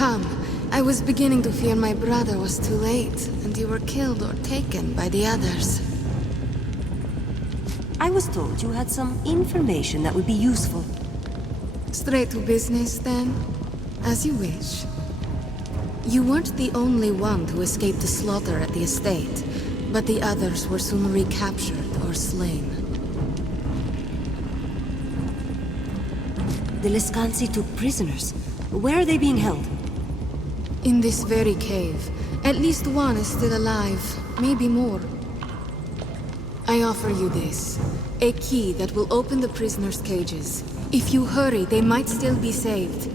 come. I was beginning to fear my brother was too late, and you were killed or taken by the others. I was told you had some information that would be useful. Straight to business, then? As you wish. You weren't the only one to escape the slaughter at the estate, but the others were soon recaptured or slain. The Lescansi took prisoners. Where are they being held? In this very cave. At least one is still alive, maybe more. I offer you this. A key that will open the prisoners' cages. If you hurry, they might still be saved.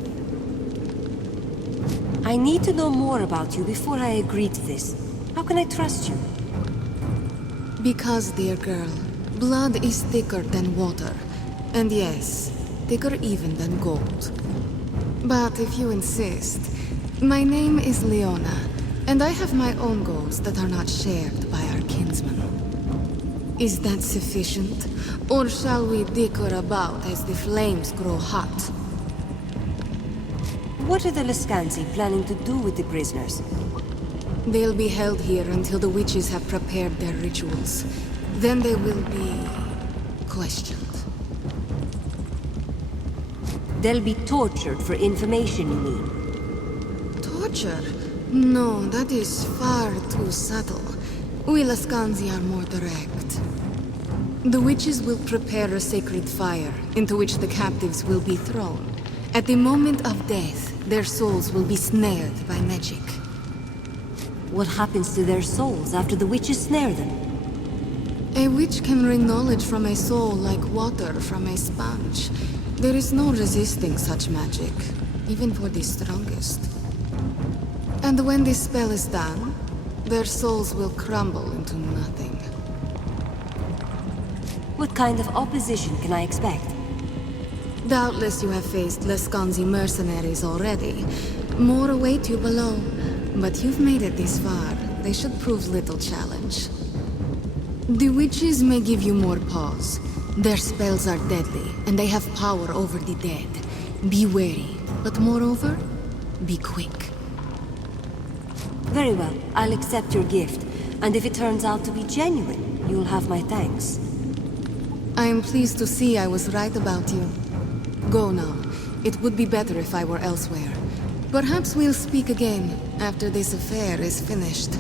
I need to know more about you before I agree to this. How can I trust you? Because, dear girl, blood is thicker than water. And yes, thicker even than gold. But if you insist, my name is Leona, and I have my own goals that are not shared by our kinsman. Is that sufficient? Or shall we dicker about as the flames grow hot? What are the Lescansi planning to do with the prisoners? They'll be held here until the witches have prepared their rituals. Then they will be questioned. They'll be tortured for information, you mean? Torture? No, that is far too subtle. We Lescansi are more direct. The witches will prepare a sacred fire, into which the captives will be thrown. At the moment of death, their souls will be snared by magic. What happens to their souls after the witches snare them? A witch can wring knowledge from a soul like water from a sponge. There is no resisting such magic, even for the strongest. And when this spell is done, their souls will crumble into nothing. What kind of opposition can I expect? Doubtless you have faced Lescansi mercenaries already. More await you below. But you've made it this far. They should prove little challenge. The witches may give you more pause. Their spells are deadly, and they have power over the dead. Be wary, but moreover, be quick. Very well, I'll accept your gift. And if it turns out to be genuine, you'll have my thanks. I am pleased to see I was right about you. Go now. It would be better if I were elsewhere. Perhaps we'll speak again after this affair is finished.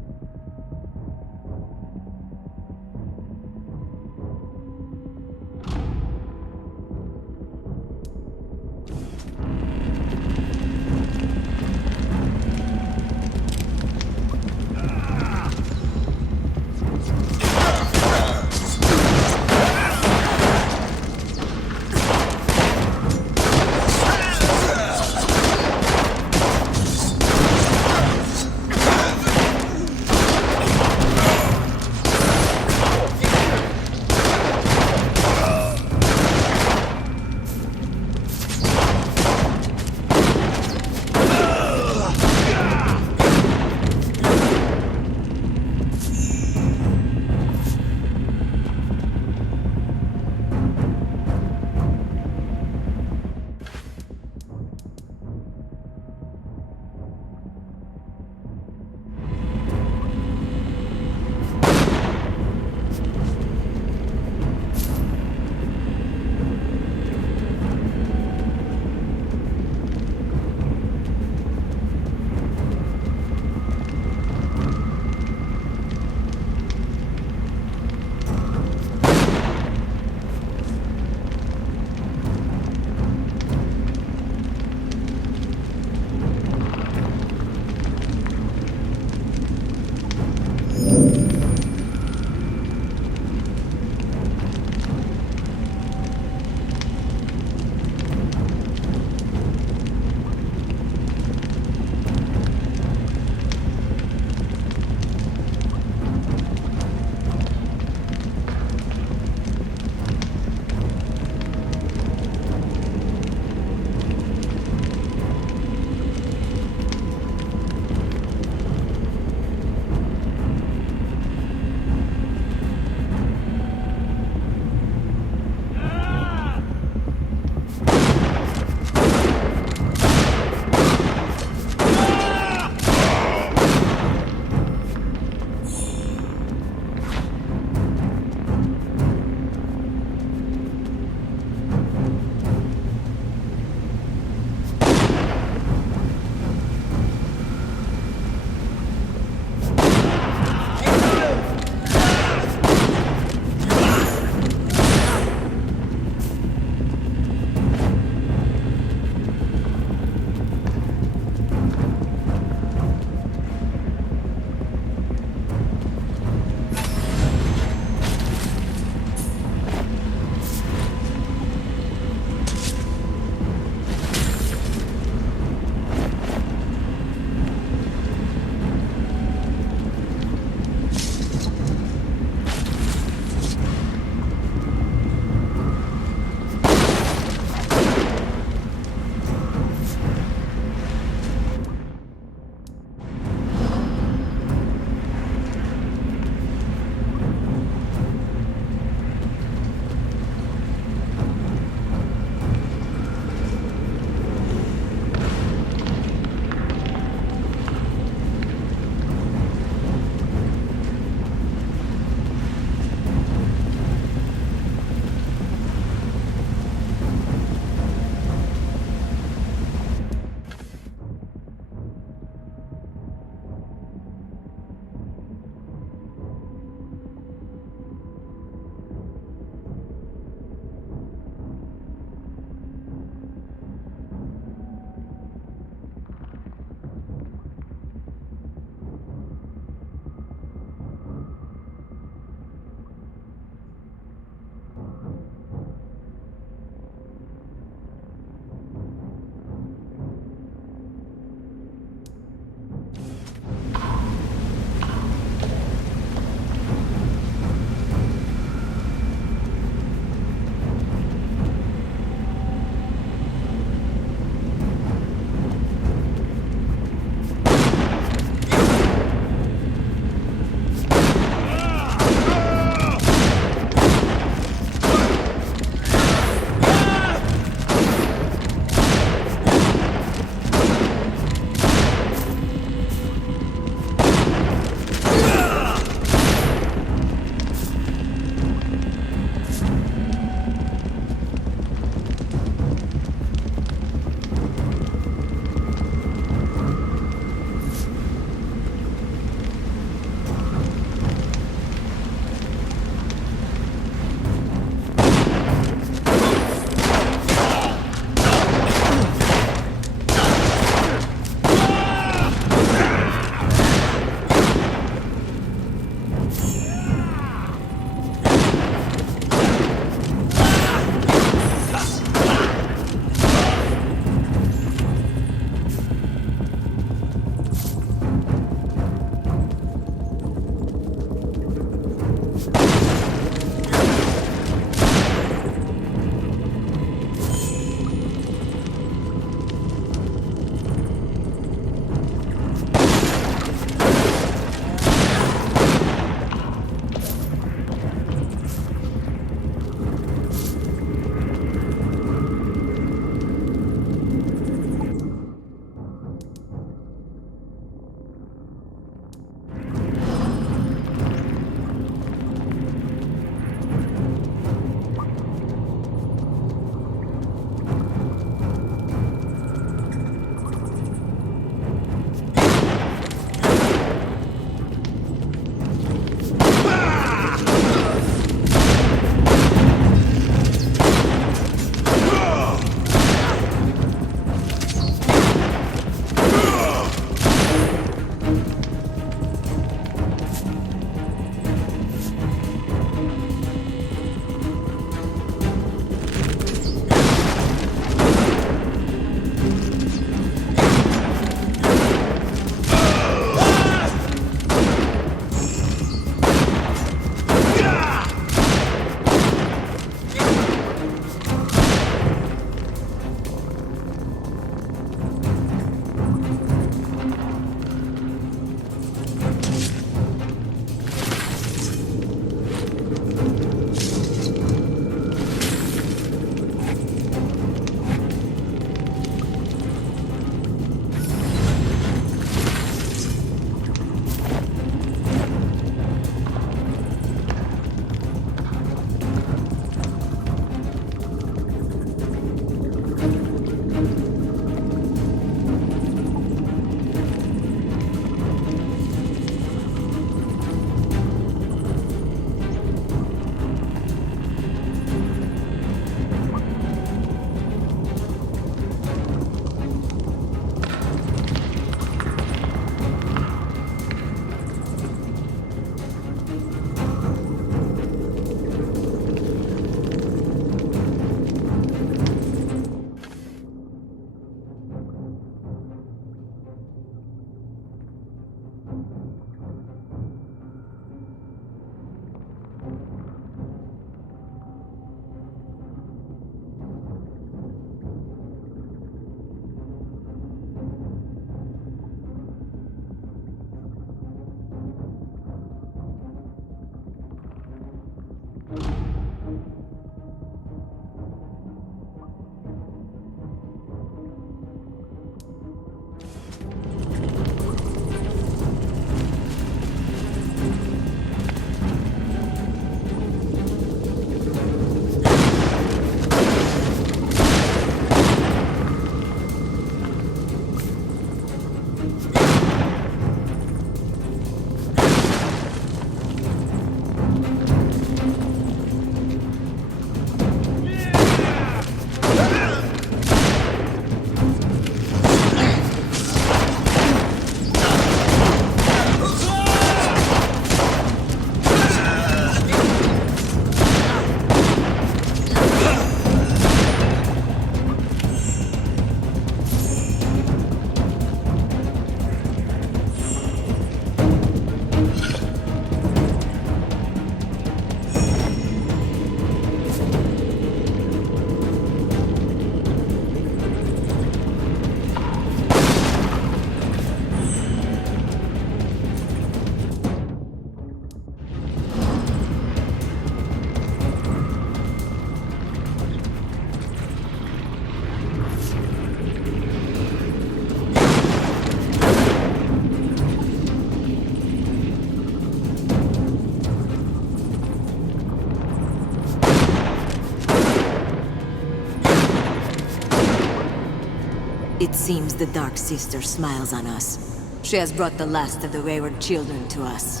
It seems the Dark Sister smiles on us. She has brought the last of the wayward children to us.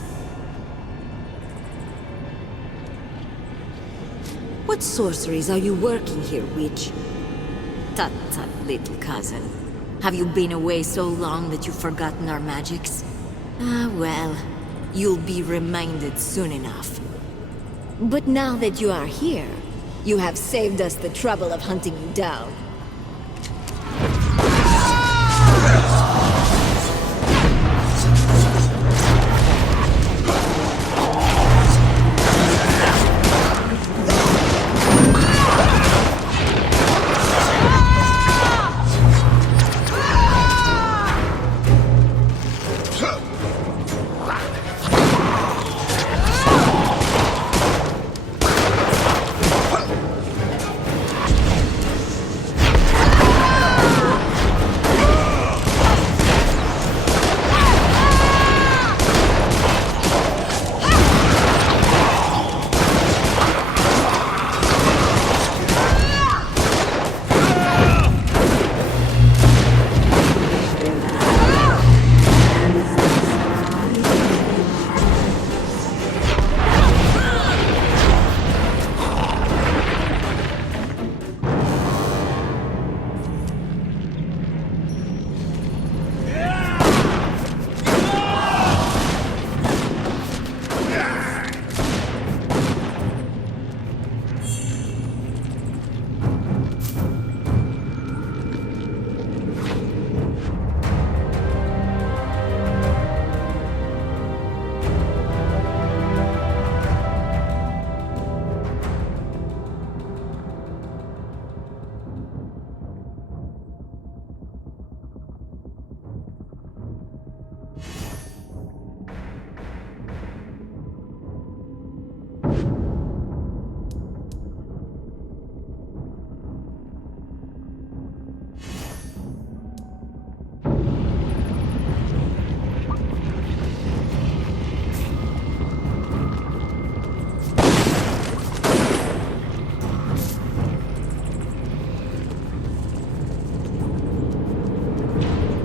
What sorceries are you working here, witch? Tut tut, little cousin. Have you been away so long that you've forgotten our magics? Ah, well, you'll be reminded soon enough. But now that you are here, you have saved us the trouble of hunting you down.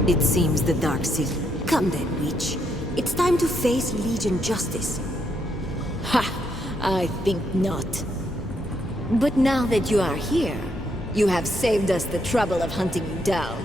It seems the Dark Sister... Come then, witch. It's time to face Legion justice. Ha! I think not. But now that you are here, you have saved us the trouble of hunting you down.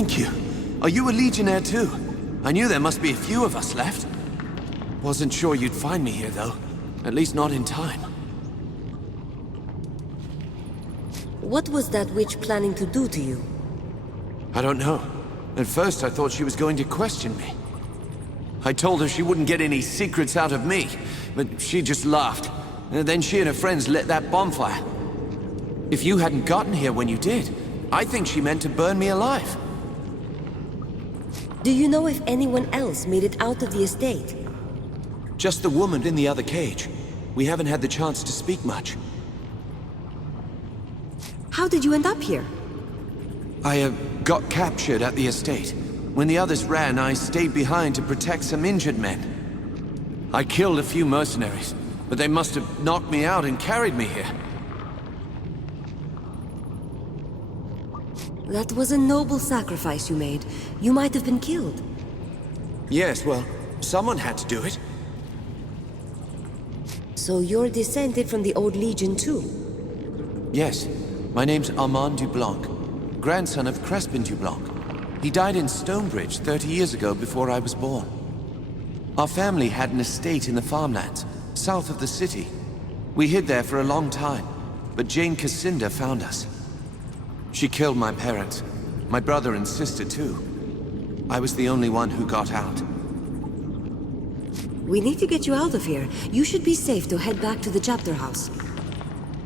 Thank you. Are you a legionnaire too? I knew there must be a few of us left. Wasn't sure you'd find me here though. At least not in time. What was that witch planning to do to you? I don't know. At first I thought she was going to question me. I told her she wouldn't get any secrets out of me, but she just laughed. And then she and her friends lit that bonfire. If you hadn't gotten here when you did, I think she meant to burn me alive. Do you know if anyone else made it out of the estate? Just the woman in the other cage. We haven't had the chance to speak much. How did you end up here? I got captured at the estate. When the others ran, I stayed behind to protect some injured men. I killed a few mercenaries, but they must have knocked me out and carried me here. That was a noble sacrifice you made. You might have been killed. Yes, well, someone had to do it. So you're descended from the old Legion too? Yes. My name's Armand Dublanc, grandson of Crespin Dublanc. He died in Stonebridge 30 years ago before I was born. Our family had an estate in the farmlands, south of the city. We hid there for a long time, but Jane Cassinda found us. She killed my parents, my brother and sister too. I was the only one who got out. We need to get you out of here. You should be safe to head back to the chapter house.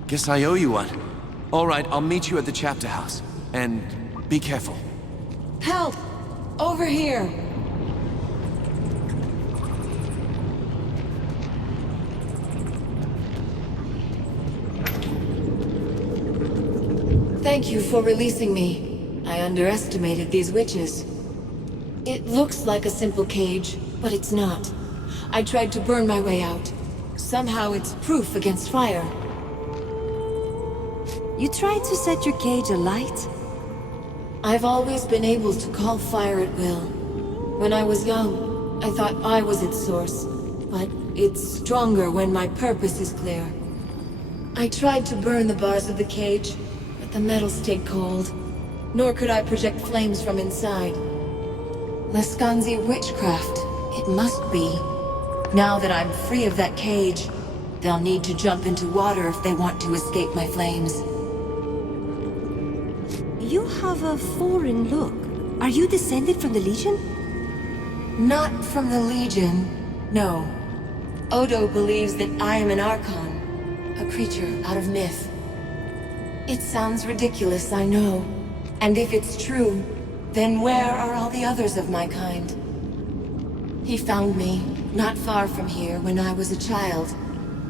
Guess I owe you one. All right, I'll meet you at the chapter house. And be careful. Help! Over here! Thank you for releasing me. I underestimated these witches. It looks like a simple cage, but it's not. I tried to burn my way out. Somehow it's proof against fire. You tried to set your cage alight? I've always been able to call fire at will. When I was young, I thought I was its source, but it's stronger when my purpose is clear. I tried to burn the bars of the cage, but the metal stayed cold, nor could I project flames from inside. Lescanzi witchcraft, it must be. Now that I'm free of that cage, they'll need to jump into water if they want to escape my flames. You have a foreign look. Are you descended from the Legion? Not from the Legion, no. Odo believes that I am an Archon, a creature out of myth. It sounds ridiculous, I know. And if it's true, then where are all the others of my kind? He found me, not far from here, when I was a child.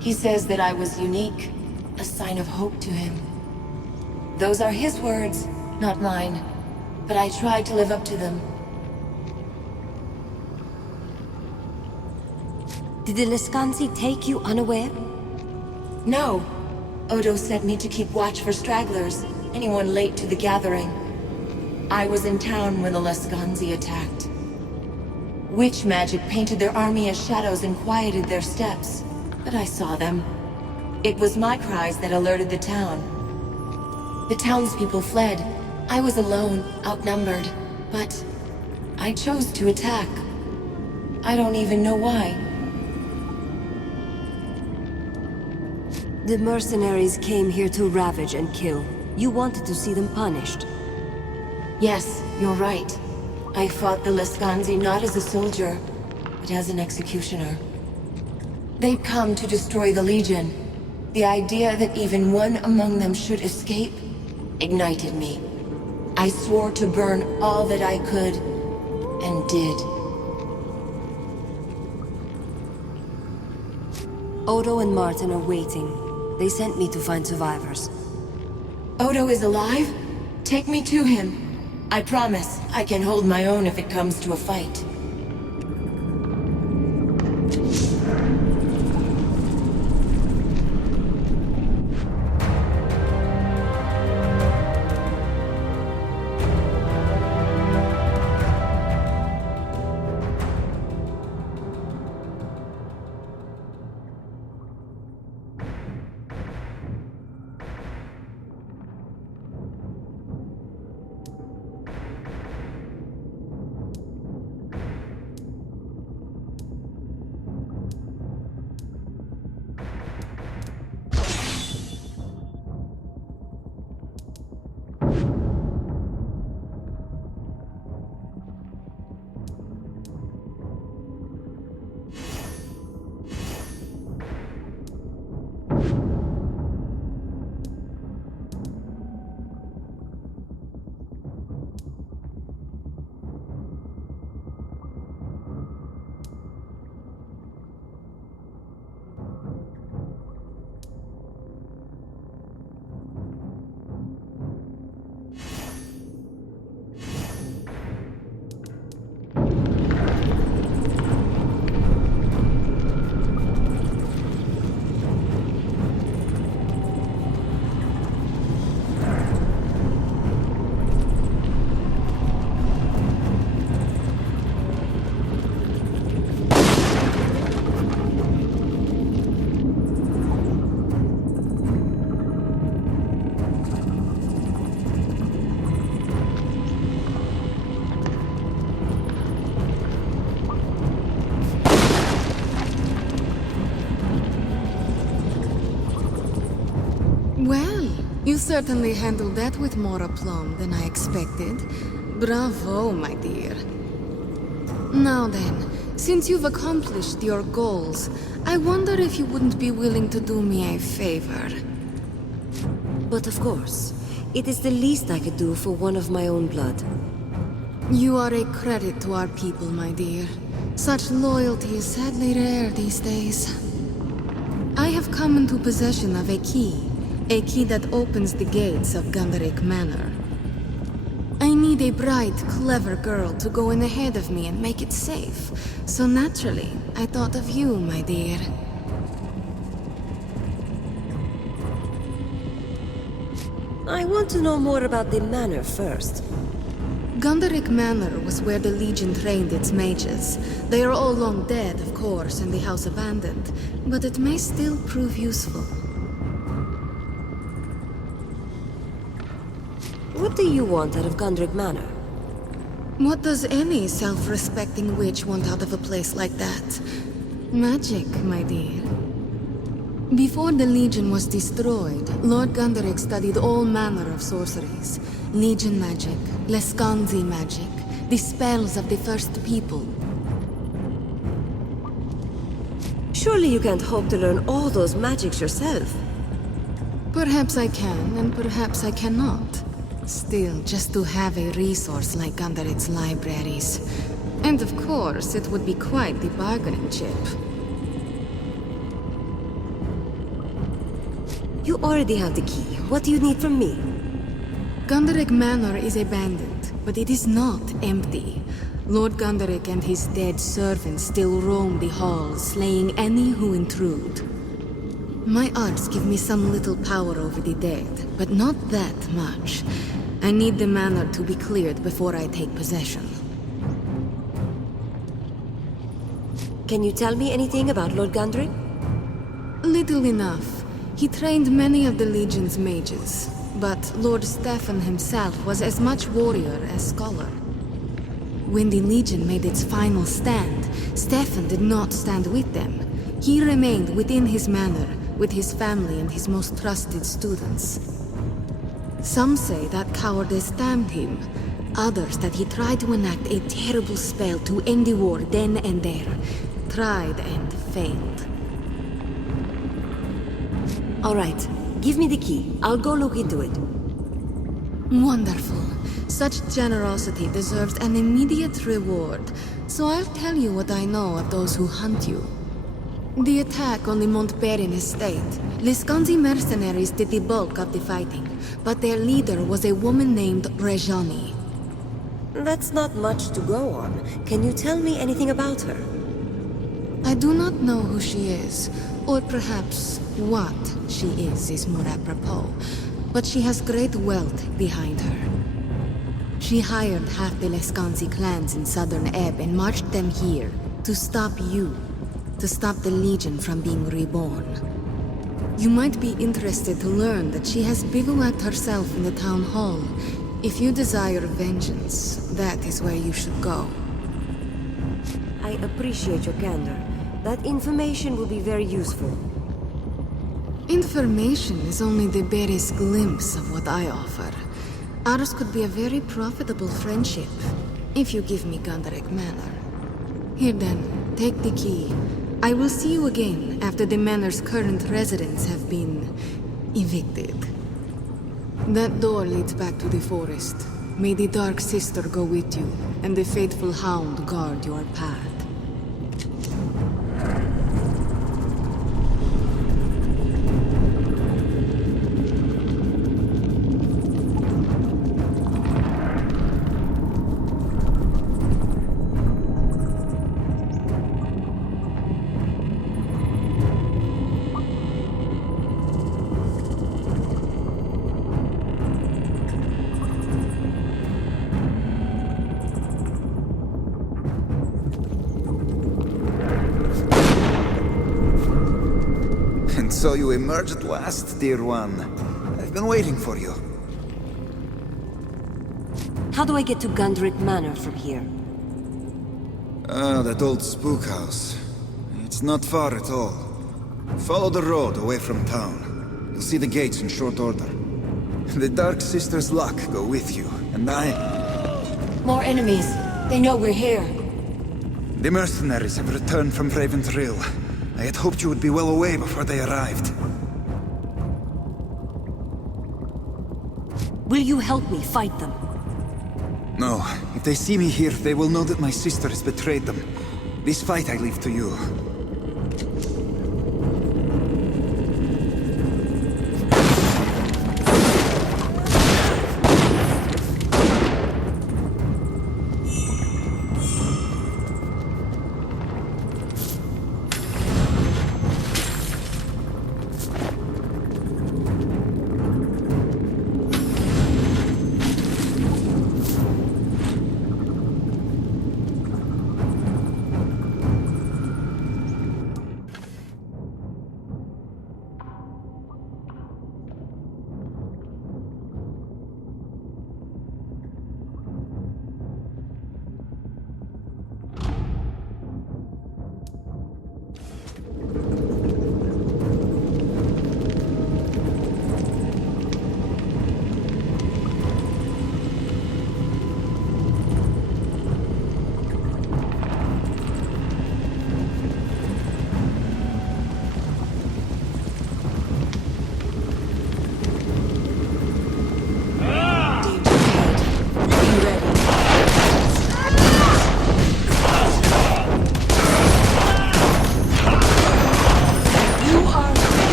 He says that I was unique, a sign of hope to him. Those are his words, not mine, but I tried to live up to them. Did the Lescanzi take you unaware? No. Odo sent me to keep watch for stragglers, anyone late to the gathering. I was in town when the Lescanzi attacked. Witch magic painted their army as shadows and quieted their steps, but I saw them. It was my cries that alerted the town. The townspeople fled. I was alone, outnumbered, but I chose to attack. I don't even know why. The mercenaries came here to ravage and kill. You wanted to see them punished. Yes, you're right. I fought the Lescanzi not as a soldier, but as an executioner. They'd come to destroy the Legion. The idea that even one among them should escape ignited me. I swore to burn all that I could, and did. Odo and Martin are waiting. They sent me to find survivors. Odo is alive? Take me to him. I promise I can hold my own if it comes to a fight. certainly handled that with more aplomb than I expected. Bravo, my dear. Now then, since you've accomplished your goals, I wonder if you wouldn't be willing to do me a favor. But of course, it is the least I could do for one of my own blood. You are a credit to our people, my dear. Such loyalty is sadly rare these days. I have come into possession of a key that opens the gates of Gunderic Manor. I need a bright, clever girl to go in ahead of me and make it safe. So naturally, I thought of you, my dear. I want to know more about the manor first. Gunderic Manor was where the Legion trained its mages. They are all long dead, of course, and the house abandoned, but it may still prove useful. What do you want out of Gunderic Manor? What does any self-respecting witch want out of a place like that? Magic, my dear. Before the Legion was destroyed, Lord Gunderic studied all manner of sorceries. Legion magic, Lescanzi magic, the spells of the first people. Surely you can't hope to learn all those magics yourself. Perhaps I can, and perhaps I cannot. Still, just to have a resource like Gunderic's libraries. And of course, it would be quite the bargaining chip. You already have the key. What do you need from me? Gunderic Manor is abandoned, but it is not empty. Lord Gunderic and his dead servants still roam the halls, slaying any who intrude. My arts give me some little power over the dead, but not that much. I need the manor to be cleared before I take possession. Can you tell me anything about Lord Gunderic? Little enough. He trained many of the Legion's mages, but Lord Stefan himself was as much warrior as scholar. When the Legion made its final stand, Stefan did not stand with them. He remained within his manor, with his family and his most trusted students. Some say that cowardice damned him, others that he tried to enact a terrible spell to end the war then and there. Tried and failed. All right, give me the key. I'll go look into it. Wonderful. Such generosity deserves an immediate reward, so I'll tell you what I know of those who hunt you. The attack on the Montbarren estate, Lescanzi mercenaries did the bulk of the fighting, but their leader was a woman named Rejani. That's not much to go on. Can you tell me anything about her? I do not know who she is, or perhaps what she is more apropos, but she has great wealth behind her. She hired half the Lescanzi clans in southern Ebb and marched them here to stop you, to stop the Legion from being reborn. You might be interested to learn that she has bivouacked herself in the town hall. If you desire vengeance, that is where you should go. I appreciate your candor. That information will be very useful. Information is only the barest glimpse of what I offer. Ours could be a very profitable friendship, if you give me Gunderic Manor. Here then, take the key. I will see you again after the manor's current residents have been evicted. That door leads back to the forest. May the Dark Sister go with you, and the faithful hound guard your path. So you emerged at last, dear one. I've been waiting for you. How do I get to Gunderic Manor from here? Ah, that old spook house. It's not far at all. Follow the road away from town. You'll see the gates in short order. The Dark Sister's luck go with you, and I... More enemies. They know we're here. The mercenaries have returned from Raven's Rill. I had hoped you would be well away before they arrived. Will you help me fight them? No. If they see me here, they will know that my sister has betrayed them. This fight I leave to you.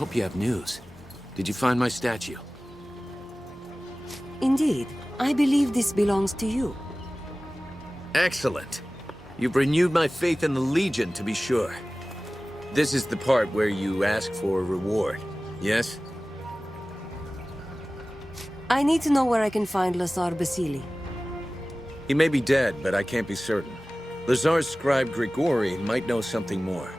hope you have news. Did you find my statue? Indeed. I believe this belongs to you. Excellent. You've renewed my faith in the Legion, to be sure. This is the part where you ask for a reward, yes? I need to know where I can find Lazar Basili. He may be dead, but I can't be certain. Lazar's scribe Grigori might know something more.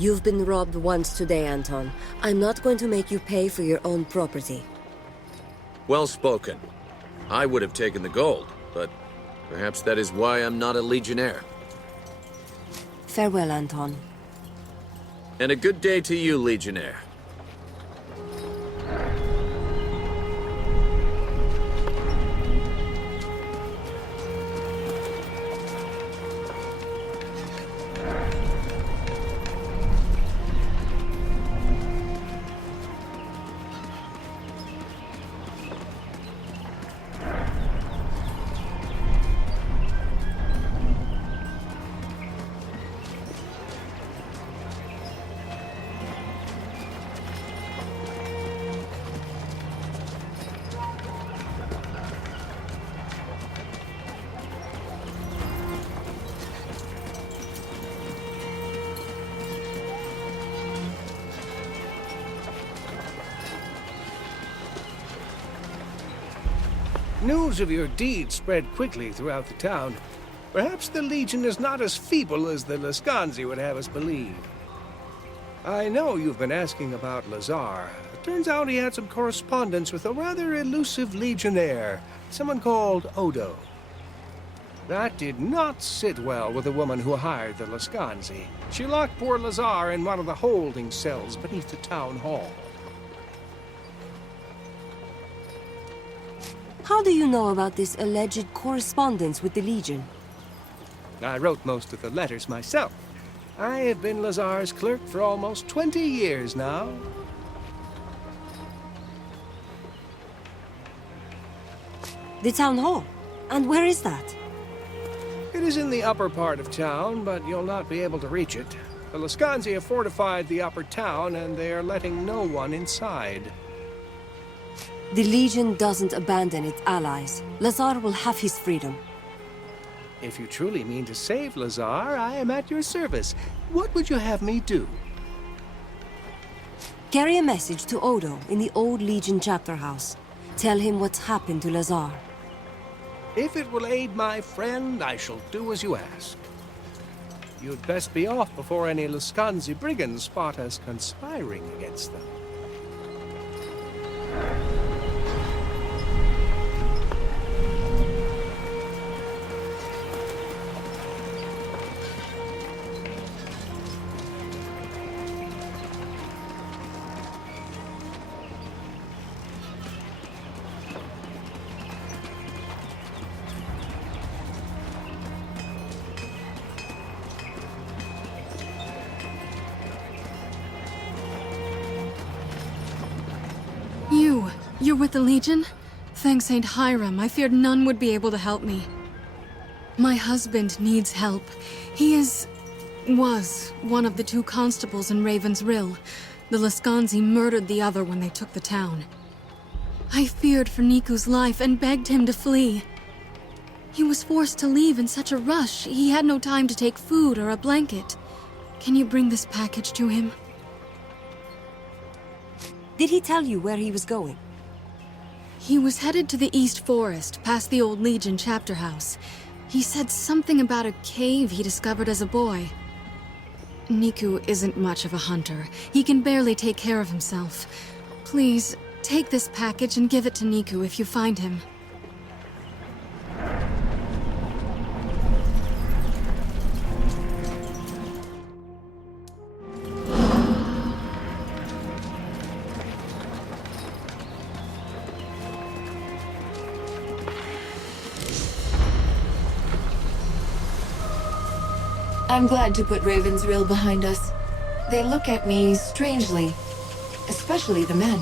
You've been robbed once today, Anton. I'm not going to make you pay for your own property. Well spoken. I would have taken the gold, but perhaps that is why I'm not a Legionnaire. Farewell, Anton. And a good day to you, Legionnaire. News of your deeds spread quickly throughout the town. Perhaps the Legion is not as feeble as the Lascanzi would have us believe. I know you've been asking about Lazar. It turns out he had some correspondence with a rather elusive Legionnaire, someone called Odo. That did not sit well with the woman who hired the Lascanzi. She locked poor Lazar in one of the holding cells beneath the town hall. How do you know about this alleged correspondence with the Legion? I wrote most of the letters myself. I have been Lazar's clerk for almost 20 years now. The town hall? And where is that? It is in the upper part of town, but you'll not be able to reach it. The Lascanzi have fortified the upper town, and they are letting no one inside. The Legion doesn't abandon its allies. Lazar will have his freedom. If you truly mean to save Lazar, I am at your service. What would you have me do? Carry a message to Odo in the old Legion chapter house. Tell him what's happened to Lazar. If it will aid my friend, I shall do as you ask. You'd best be off before any Lascanzi brigands spot us conspiring against them. You're with the Legion? Thanks Saint Hiram, I feared none would be able to help me. My husband needs help. He was one of the two constables in Raven's Rill. The Lascanzi murdered the other when they took the town. I feared for Niku's life and begged him to flee. He was forced to leave in such a rush, he had no time to take food or a blanket. Can you bring this package to him? Did he tell you where he was going? He was headed to the East Forest, past the old Legion chapter house. He said something about a cave he discovered as a boy. Niku isn't much of a hunter. He can barely take care of himself. Please, take this package and give it to Niku if you find him. I'm glad to put Raven's Rill behind us. They look at me strangely, especially the men.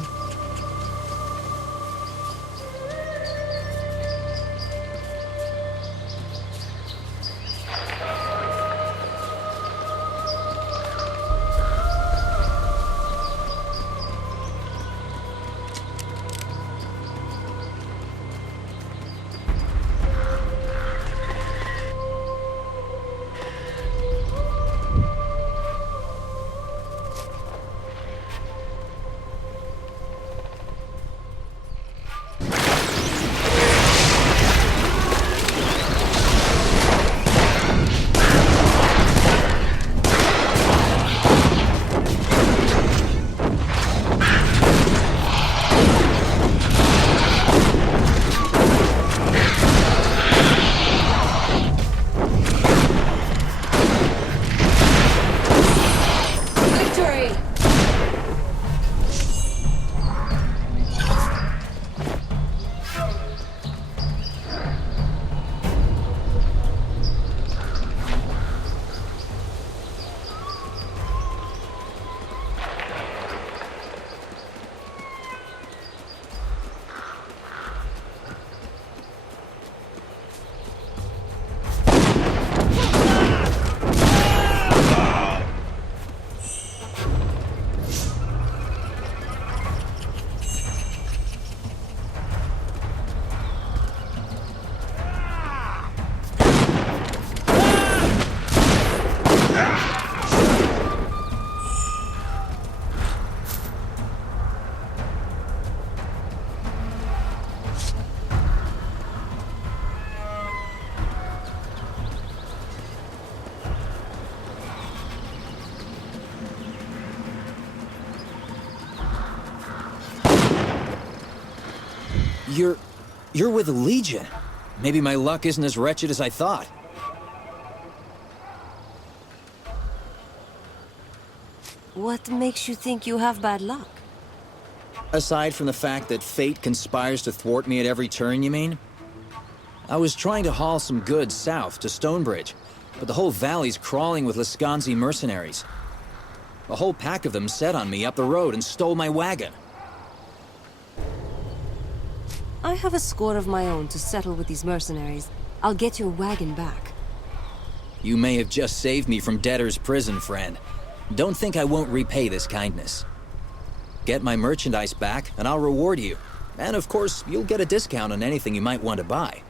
You're with the Legion. Maybe my luck isn't as wretched as I thought. What makes you think you have bad luck? Aside from the fact that fate conspires to thwart me at every turn, you mean? I was trying to haul some goods south to Stonebridge, but the whole valley's crawling with Lascanzi mercenaries. A whole pack of them set on me up the road and stole my wagon. I have a score of my own to settle with these mercenaries. I'll get your wagon back. You may have just saved me from debtor's prison, friend. Don't think I won't repay this kindness. Get my merchandise back, and I'll reward you. And of course, you'll get a discount on anything you might want to buy.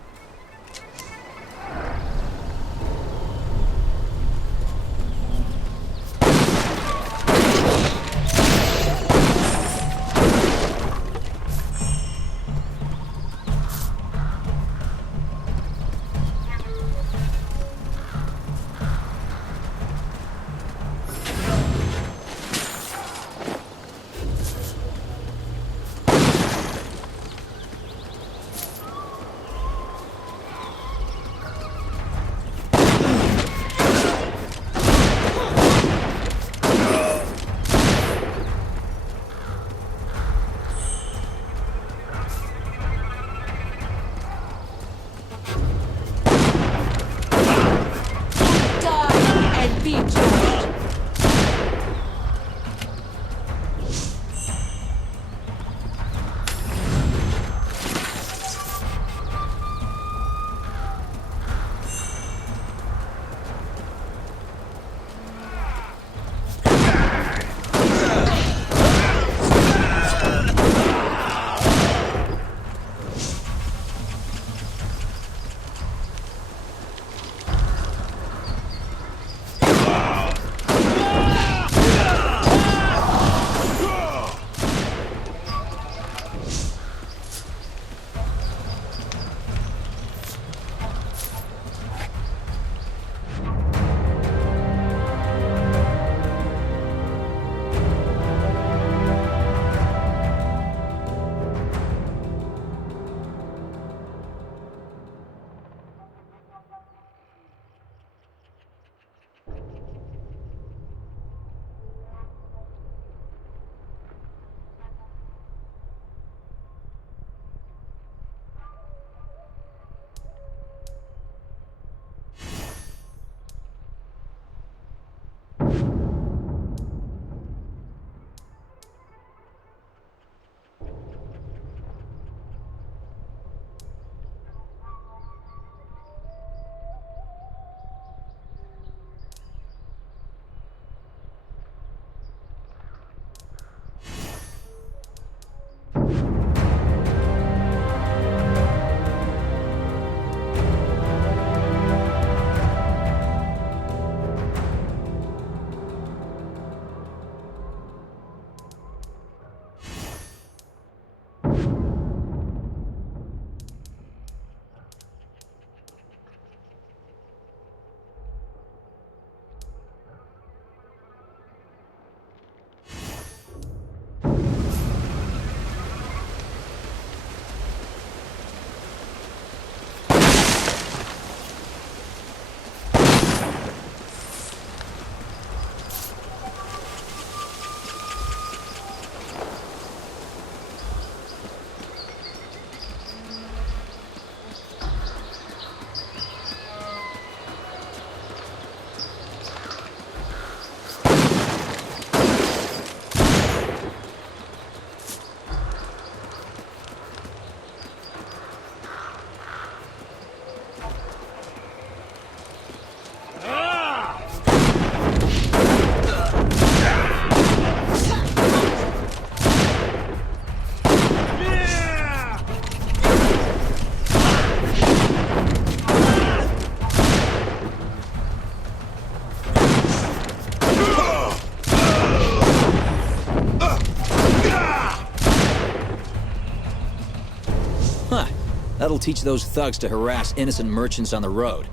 That'll teach those thugs to harass innocent merchants on the road.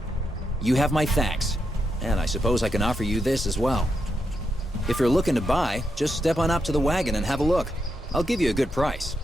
You have my thanks, and I suppose I can offer you this as well. If you're looking to buy, just step on up to the wagon and have a look. I'll give you a good price.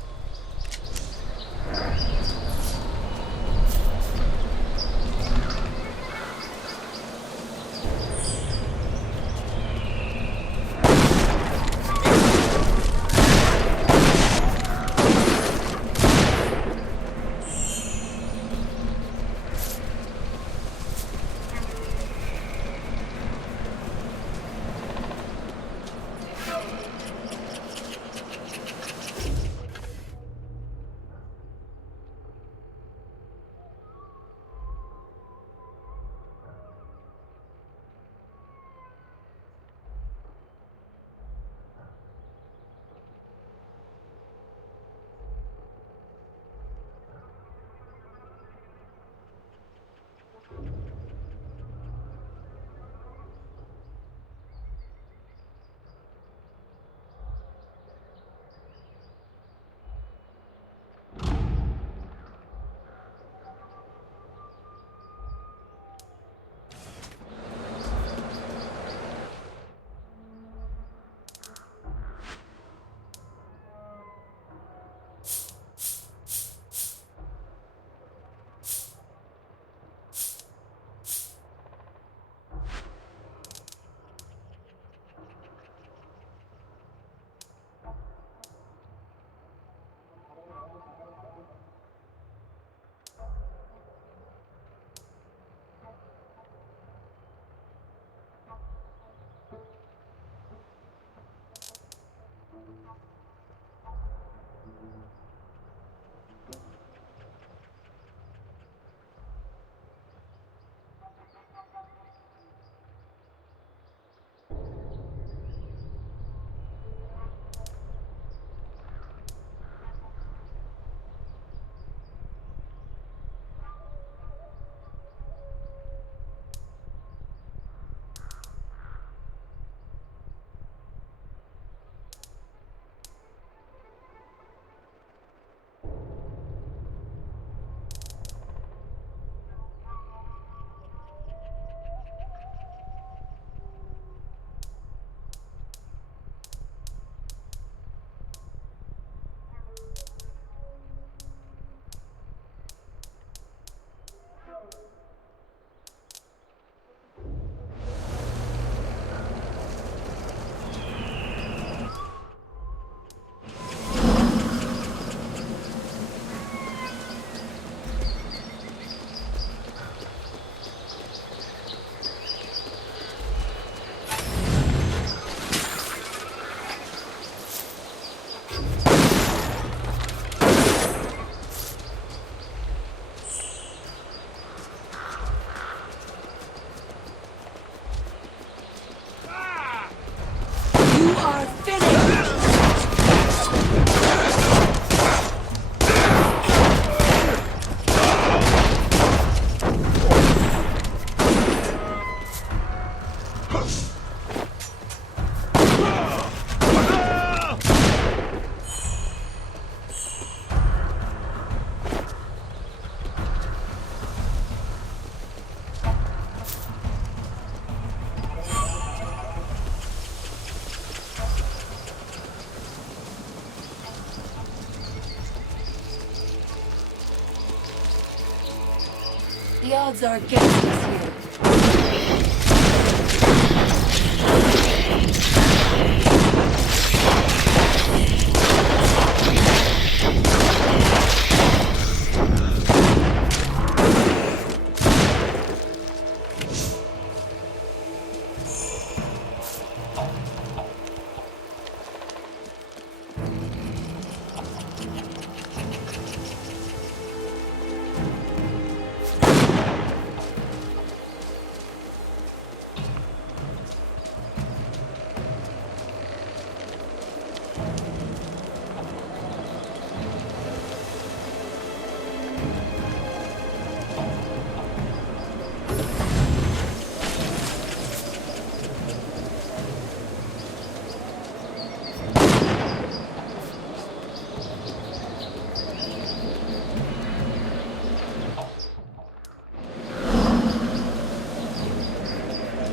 The odds are against us here.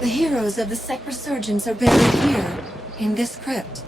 The heroes of the sect resurgence are buried here, in this crypt.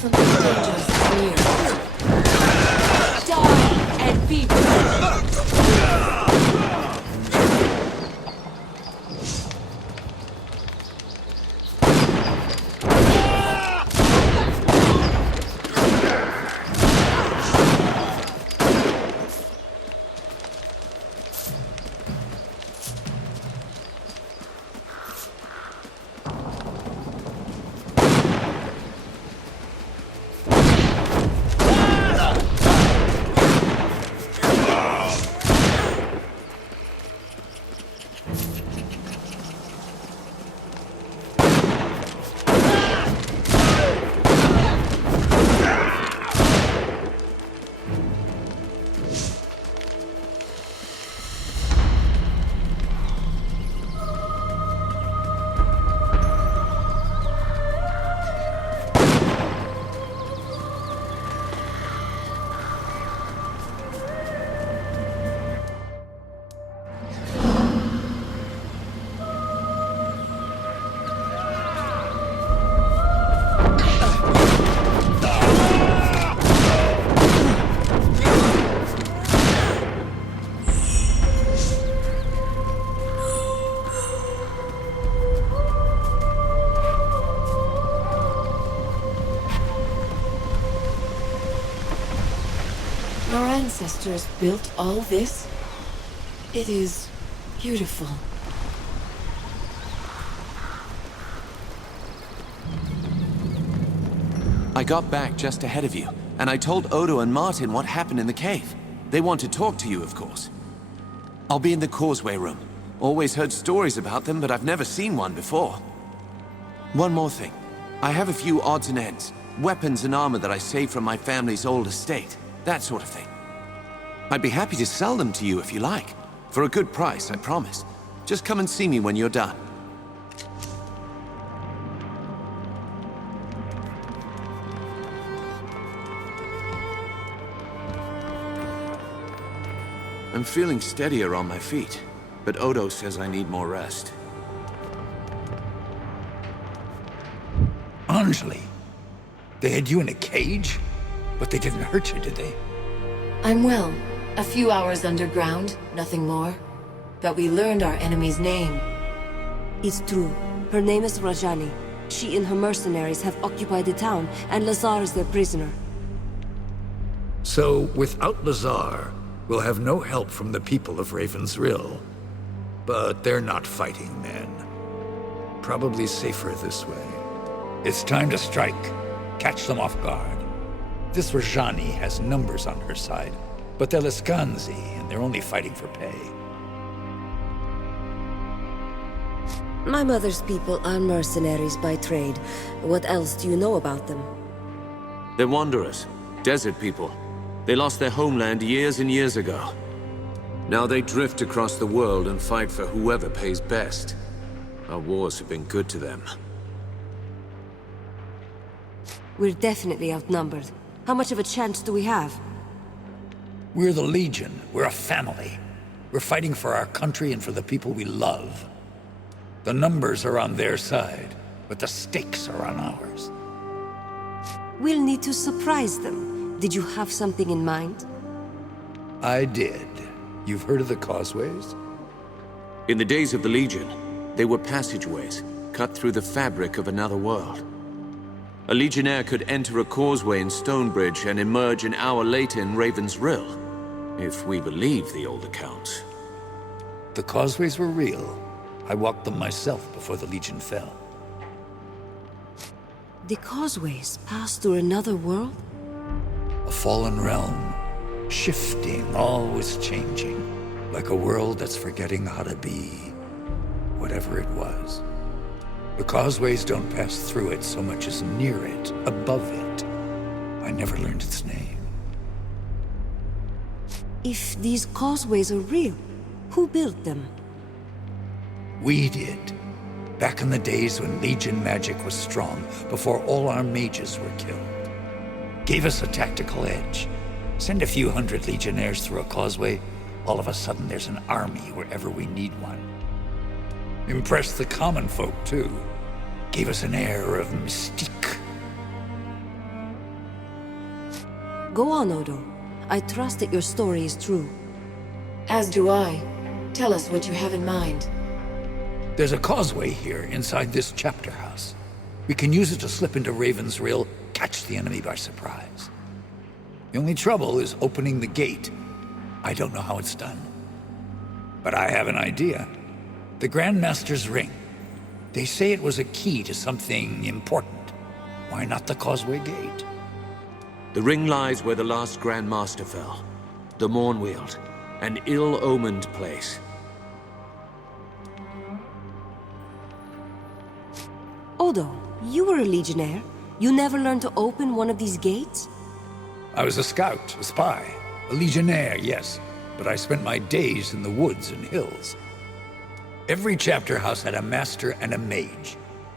Something dangerous is near. Die and be Our ancestors built all this? It is beautiful. I got back just ahead of you, and I told Odo and Martin what happened in the cave. They want to talk to you, of course. I'll be in the causeway room. Always heard stories about them, but I've never seen one before. One more thing. I have a few odds and ends. Weapons and armor that I saved from my family's old estate. That sort of thing. I'd be happy to sell them to you if you like. For a good price, I promise. Just come and see me when you're done. I'm feeling steadier on my feet, but Odo says I need more rest. Anjali, they had you in a cage? But they didn't hurt you, did they? I'm well. A few hours underground, nothing more. But we learned our enemy's name. It's true. Her name is Rajani. She and her mercenaries have occupied the town, and Lazar is their prisoner. So, without Lazar, we'll have no help from the people of Raven's Rill. But they're not fighting men. Probably safer this way. It's time to strike. Catch them off guard. This Rajani has numbers on her side, but they're Laskanzi, and they're only fighting for pay. My mother's people are mercenaries by trade. What else do you know about them? They're wanderers, desert people. They lost their homeland years and years ago. Now they drift across the world and fight for whoever pays best. Our wars have been good to them. We're definitely outnumbered. How much of a chance do we have? We're the Legion. We're a family. We're fighting for our country and for the people we love. The numbers are on their side, but the stakes are on ours. We'll need to surprise them. Did you have something in mind? I did. You've heard of the causeways? In the days of the Legion, they were passageways, cut through the fabric of another world. A Legionnaire could enter a causeway in Stonebridge and emerge an hour later in Raven's Rill, if we believe the old accounts. The causeways were real. I walked them myself before the Legion fell. The causeways pass through another world? A fallen realm, shifting, always changing, like a world that's forgetting how to be whatever it was. The causeways don't pass through it so much as near it, above it. I never learned its name. If these causeways are real, who built them? We did. Back in the days when Legion magic was strong, before all our mages were killed. Gave us a tactical edge. Send a few hundred Legionnaires through a causeway, all of a sudden there's an army wherever we need one. Impressed the common folk, too. Gave us an air of mystique. Go on, Odo. I trust that your story is true. As do I. Tell us what you have in mind. There's a causeway here inside this chapter house. We can use it to slip into Raven's Rill, catch the enemy by surprise. The only trouble is opening the gate. I don't know how it's done. But I have an idea. The Grandmaster's ring. They say it was a key to something important. Why not the causeway gate? The ring lies where the last Grandmaster fell. The Mornweald. An ill-omened place. Odo, you were a legionnaire. You never learned to open one of these gates? I was a scout, a spy, a legionnaire, yes, but I spent my days in the woods and hills. Every chapter house had a master and a mage.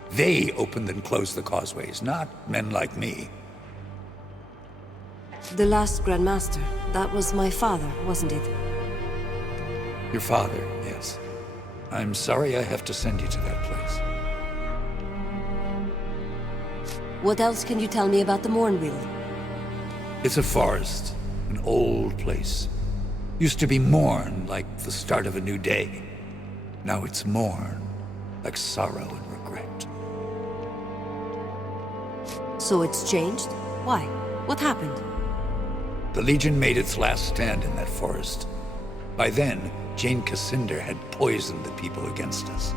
They opened and closed the causeways, not men like me. The last Grandmaster. That was my father, wasn't it? Your father, yes. I'm sorry I have to send you to that place. What else can you tell me about the Mornweald? It's a forest, an old place. Used to be morn, like the start of a new day. Now it's mourn, like sorrow and regret. So it's changed? Why? What happened? The Legion made its last stand in that forest. By then, Jane Cassinder had poisoned the people against us.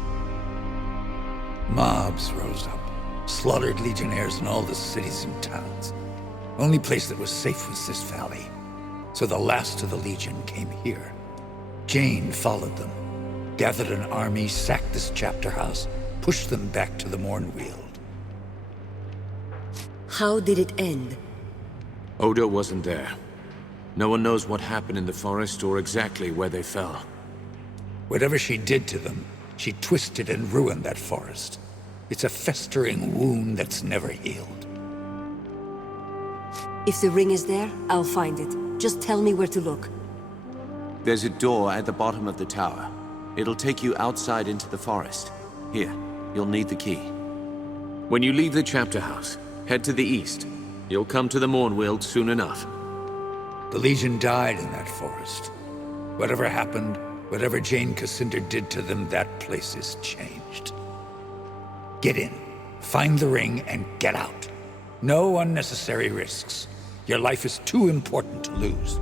Mobs rose up, slaughtered legionnaires in all the cities and towns. Only place that was safe was this valley. So the last of the Legion came here. Jane followed them, gathered an army, sacked this chapter house, pushed them back to the Mornweald. How did it end? Odo wasn't there. No one knows what happened in the forest or exactly where they fell. Whatever she did to them, she twisted and ruined that forest. It's a festering wound that's never healed. If the ring is there, I'll find it. Just tell me where to look. There's a door at the bottom of the tower. It'll take you outside into the forest. Here, you'll need the key. When you leave the chapter house, head to the east. You'll come to the Mornweald soon enough. The Legion died in that forest. Whatever happened, whatever Jane Cassinder did to them, that place is changed. Get in, find the ring, and get out. No unnecessary risks. Your life is too important to lose.